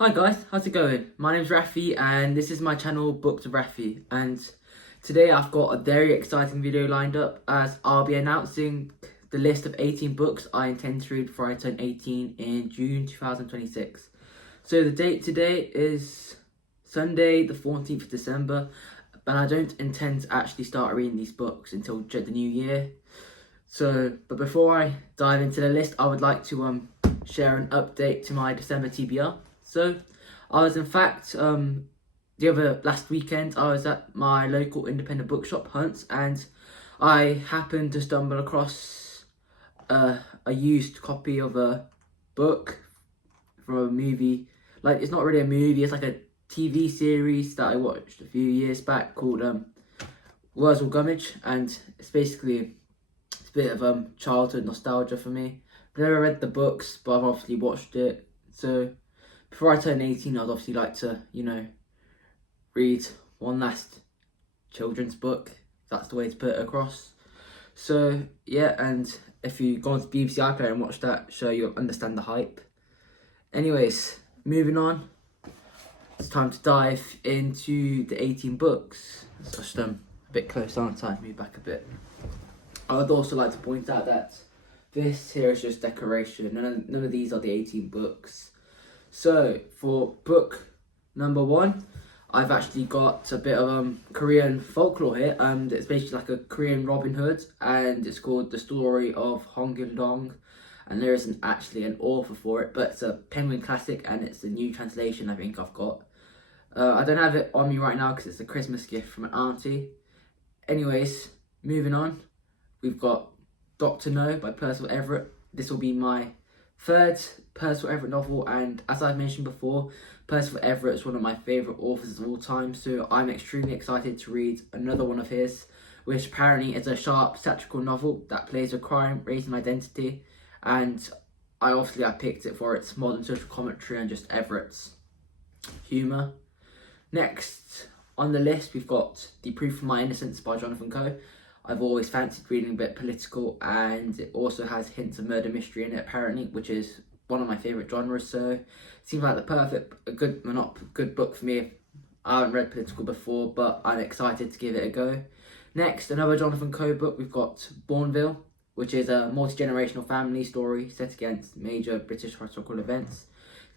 Hi guys, how's it going? My name's Rafi and this is my channel Book to Rafi, and today I've got a very exciting video lined up as I'll be announcing the list of 18 books I intend to read before I turn 18 in June 2026. So the date today is Sunday the 14th of December, and I don't intend to actually start reading these books until the new year. But before I dive into the list, I would like to share an update to my December TBR. So, I was in fact last weekend I was at my local independent bookshop Hunts, and I happened to stumble across a used copy of a book from a movie. Like, it's not really a movie; it's like a TV series that I watched a few years back called Wurzel Gummidge, and it's basically a bit of childhood nostalgia for me. I've never read the books, but I've obviously watched it. So before I turn 18, I'd obviously like to, read one last children's book. That's the way to put it across. So yeah, and if you go onto BBC iPlayer and watch that show, you'll understand the hype. Anyways, moving on. It's time to dive into the 18 books. It's just a bit close, aren't I? Move back a bit. I would also like to point out that this here is just decoration. None of these are the 18 books. So for book number 1, I've actually got a bit of Korean folklore here, and it's basically like a Korean Robin Hood, and it's called The Story of Hong Dong, and there isn't actually an author for it, but it's a Penguin classic, and it's a new translation I think I've got. I don't have it on me right now because it's a Christmas gift from an auntie. Anyways, moving on. We've got Dr. No by Percival Everett. This will be my third Percival Everett novel, and as I've mentioned before, Percival Everett is one of my favourite authors of all time, so I'm extremely excited to read another one of his, which apparently is a sharp satirical novel that plays with crime, race and identity, and I picked it for its modern social commentary and just Everett's humour. Next on the list, we've got The Proof of My Innocence by Jonathan Coe. I've always fancied reading a bit political, and it also has hints of murder mystery in it apparently, which is one of my favourite genres, so it seems like a good book for me. I haven't read political before, but I'm excited to give it a go. Next, another Jonathan Coe book, we've got Bourneville, which is a multi-generational family story set against major British historical events.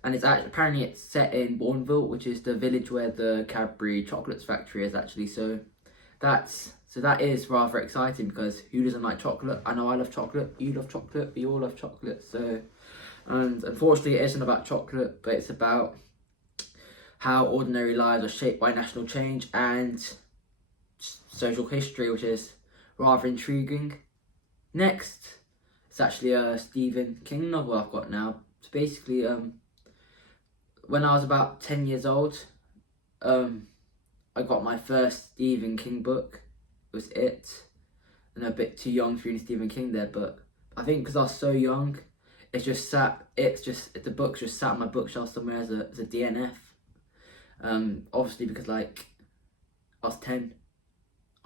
And apparently it's set in Bourneville, which is the village where the Cadbury chocolates factory is actually, so that is rather exciting, because who doesn't like chocolate? I know I love chocolate, you love chocolate, we all love chocolate. So, and unfortunately it isn't about chocolate, but it's about how ordinary lives are shaped by national change and social history, which is rather intriguing. Next, it's actually a Stephen King novel I've got now. It's basically, when I was about 10 years old, I got my first Stephen King book. It was It, and a bit too young for reading Stephen King there, but I think because I was so young, the book's just sat on my bookshelf somewhere as a DNF. Obviously because I was 10,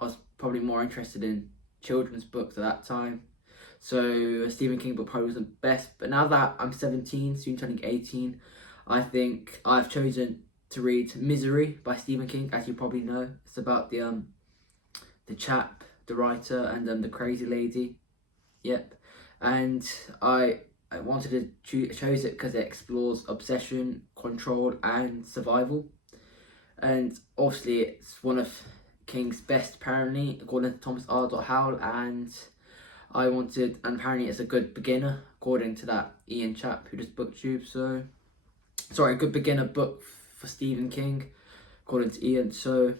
I was probably more interested in children's books at that time, so a Stephen King book probably wasn't best. But now that I'm 17, soon turning 18, I think I've chosen to read Misery by Stephen King. As you probably know, it's about the chap, the writer, and the crazy lady. Yep. And I wanted to chose it because it explores obsession, control, and survival. And obviously, it's one of King's best, apparently, according to Thomas R. Howell. And apparently, it's a good beginner, according to that Ian chap who does BookTube. So, sorry, a good beginner book for Stephen King, according to Ian. So,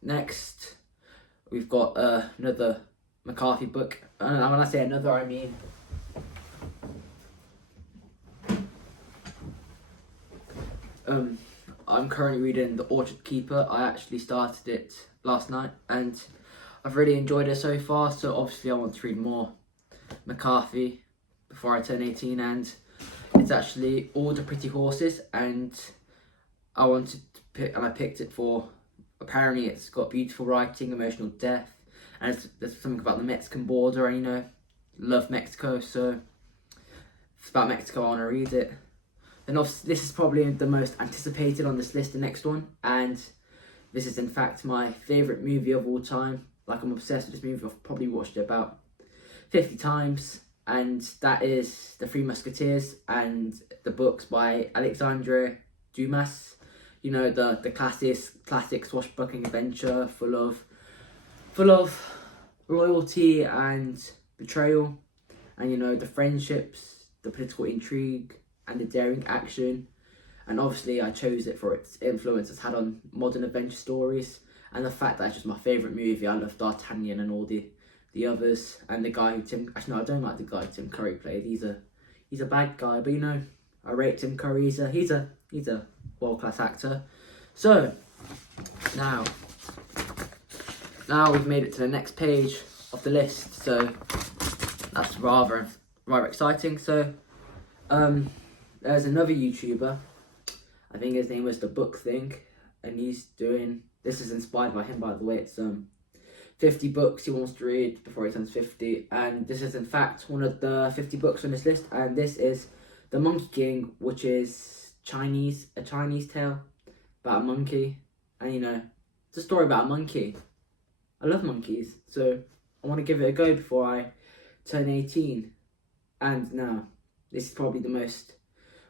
next, we've got another McCarthy book. And when I say another, I mean I'm currently reading The Orchard Keeper. I actually started it last night, and I've really enjoyed it so far. So obviously I want to read more McCarthy before I turn 18, and it's actually All the Pretty Horses, and I picked it for, apparently it's got beautiful writing, emotional depth, and there's something about the Mexican border, and love Mexico, so if it's about Mexico, I want to read it. Then obviously, this is probably the most anticipated on this list, the next one, and this is in fact my favourite movie of all time. Like, I'm obsessed with this movie. I've probably watched it about 50 times, and that is The Three Musketeers and the books by Alexandre Dumas. You know, the classic swashbuckling adventure full of loyalty and betrayal, and you know, the friendships, the political intrigue, and the daring action. And obviously I chose it for its influence it's had on modern adventure stories, and the fact that it's just my favourite movie. I love D'Artagnan and all the others, and the guy who actually no, I don't like the guy Tim Curry played. He's a bad guy, but you know, I rate Tim Curry. He's a world-class actor. So now we've made it to the next page of the list, so that's rather exciting. So there's another YouTuber, I think his name was The Book Thing, and he's doing, this is inspired by him, by the way. It's 50 books he wants to read before he turns 50, and this is in fact one of the 50 books on this list, and this is The Monkey King, which is a Chinese tale about a monkey. And you know, it's a story about a monkey. I love monkeys, so I want to give it a go before I turn 18. And now, this is probably the most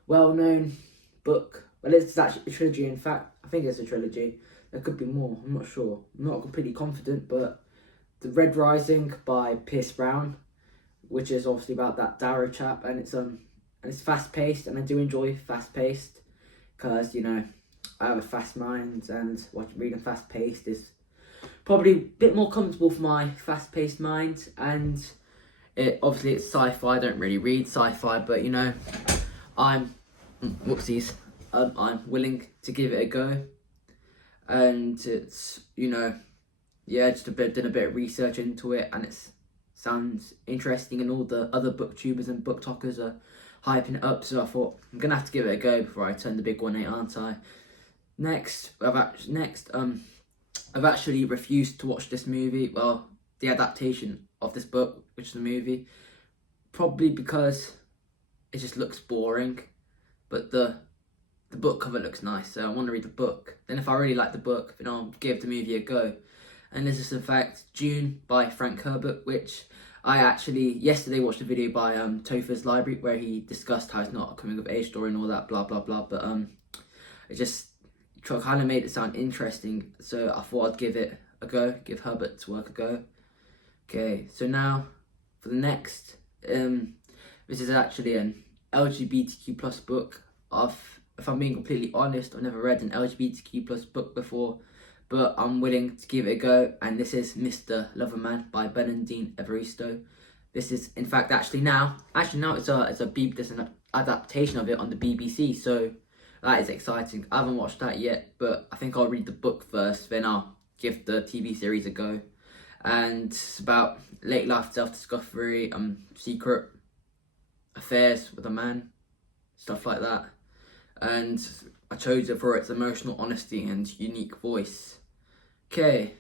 well-known book. Well, it's actually a trilogy, in fact. I think it's a trilogy. There could be more, I'm not sure. I'm not completely confident, but The Red Rising by Pierce Brown, which is obviously about that Darrow chap, and it's fast-paced, and I do enjoy fast-paced, because, you know, I have a fast mind, and reading fast-paced is probably a bit more comfortable for my fast-paced mind. And obviously it's sci-fi. I don't really read sci-fi, but you know, I'm willing to give it a go. And it's, you know, yeah, just done a bit of research into it, and it sounds interesting, and all the other booktubers and book talkers are hyping it up, so I thought I'm gonna have to give it a go before I turn the big 1-8, aren't I? I've actually refused to watch this movie, well, the adaptation of this book, which is the movie, probably because it just looks boring, but the book cover looks nice, so I want to read the book. Then if I really like the book, then I'll give the movie a go. And this is in fact Dune by Frank Herbert, which I actually yesterday watched a video by Topher's Library, where he discussed how it's not a coming of age story and all that blah blah blah, but it just kind of made it sound interesting, so I thought I'd give it a go, give Herbert's work a go. Okay, so now for the next, this is actually an LGBTQ plus book. If I'm being completely honest, I've never read an LGBTQ plus book before, but I'm willing to give it a go, and this is Mr. Loverman by Bernardine Evaristo. This is in fact now it's there's an adaptation of it on the BBC, so that is exciting. I haven't watched that yet, but I think I'll read the book first, then I'll give the TV series a go. And it's about late life self-discovery, secret affairs with a man, stuff like that. And I chose it for its emotional honesty and unique voice. Okay,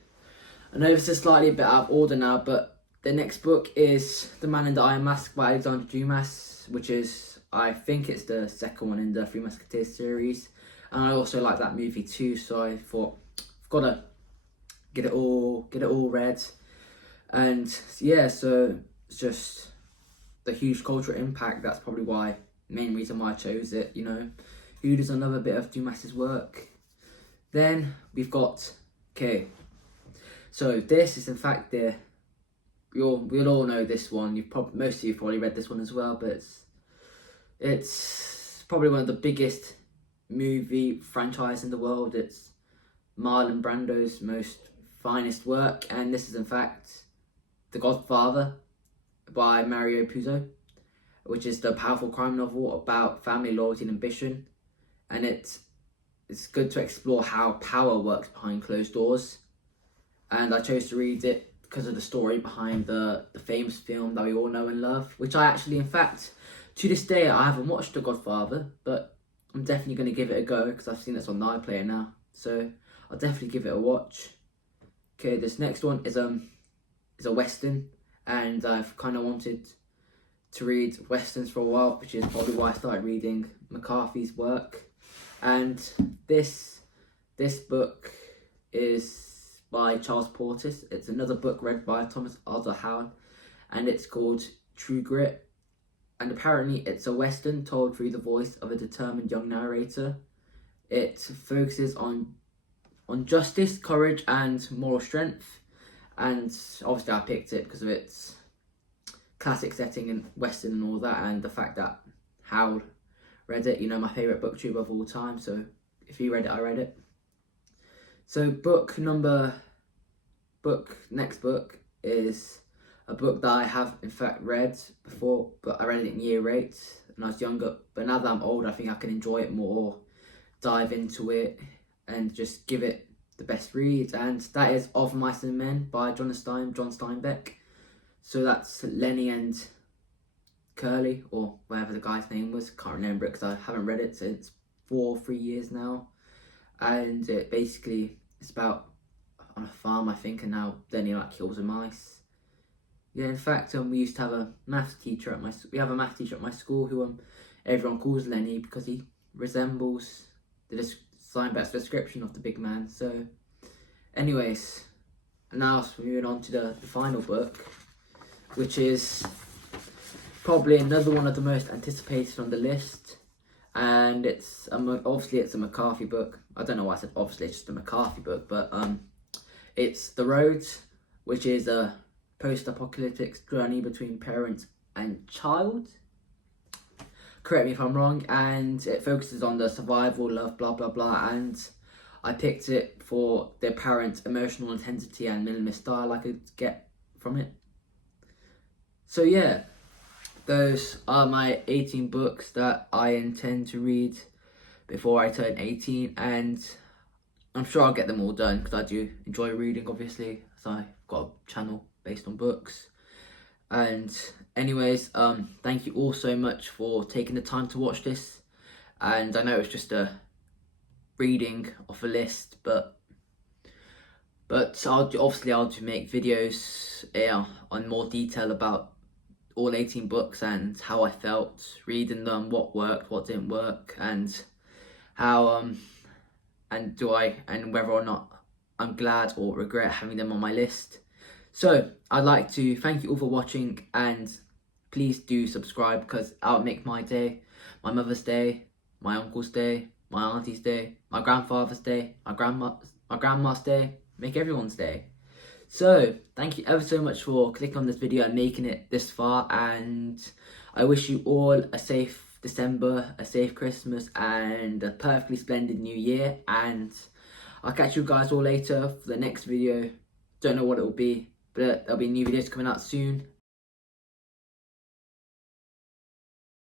I know this is slightly a bit out of order now, but the next book is The Man in the Iron Mask by Alexandre Dumas, which is, I think it's the second one in the Three Musketeers series, and I also like that movie too, so I thought I've got to get it all read. And yeah, so it's just the huge cultural impact. That's probably main reason why I chose it. You know, who does another bit of Dumas's work? Then we've got, okay, so this is in fact we'll all know this one. Most of you probably read this one as well, but it's probably one of the biggest movie franchise in the world. It's Marlon Brando's most finest work, and this is in fact The Godfather by Mario Puzo, which is the powerful crime novel about family loyalty and ambition. And it's good to explore how power works behind closed doors. And I chose to read it because of the story behind the famous film that we all know and love, which I actually, in fact, to this day, I haven't watched The Godfather, but I'm definitely going to give it a go because I've seen it's on the iPlayer now. So I'll definitely give it a watch. Okay, this next one is a Western, and I've kind of wanted to read westerns for a while, which is probably why I started reading McCarthy's work. And this book is by Charles Portis. It's another book read by Thomas Arthur Howard, and it's called True Grit. And apparently it's a western told through the voice of a determined young narrator. It focuses on justice, courage, and moral strength. And obviously I picked it because of its classic setting and western and all that, and the fact that Howard read it, you know, my favourite booktube of all time. So if he read it, I read it. So next book is a book that I have in fact read before, but I read it in year 8 when I was younger. But now that I'm old, I think I can enjoy it more, dive into it, and just give it the best read. And that is Of Mice and Men by John Steinbeck. So that's Lenny and Curly, or whatever the guy's name was. Can't remember it because I haven't read it since 3 years now. And it basically, it's about on a farm, I think, and now Lenny kills the mice. Yeah, in fact, we used to have a maths teacher at my school who everyone calls Lenny because he resembles Steinbeck's description of the big man. So, anyways, now moving on to the final book, which is probably another one of the most anticipated on the list, and obviously it's a McCarthy book. I don't know why I said obviously, it's just a McCarthy book, but it's The Road, which is a post-apocalyptic journey between parent and child. Correct me if I'm wrong. And it focuses on the survival, love, blah blah blah, and I picked it for the apparent emotional intensity and minimalist style I could get from it. So yeah, those are my 18 books that I intend to read before I turn 18, and I'm sure I'll get them all done because I do enjoy reading, obviously, so I've got a channel based on books. And anyways, thank you all so much for taking the time to watch this. And I know it's just a reading of a list, but I'll do make videos on more detail about all 18 books and how I felt reading them, what worked, what didn't work, and how and whether or not I'm glad or regret having them on my list. So I'd like to thank you all for watching, and please do subscribe because that'll make my day, my mother's day, my uncle's day, my auntie's day, my grandfather's day, my grandma's day, make everyone's day. So thank you ever so much for clicking on this video and making it this far, and I wish you all a safe December, a safe Christmas, and a perfectly splendid New Year. And I'll catch you guys all later for the next video. Don't know what it will be, but there'll be new videos coming out soon.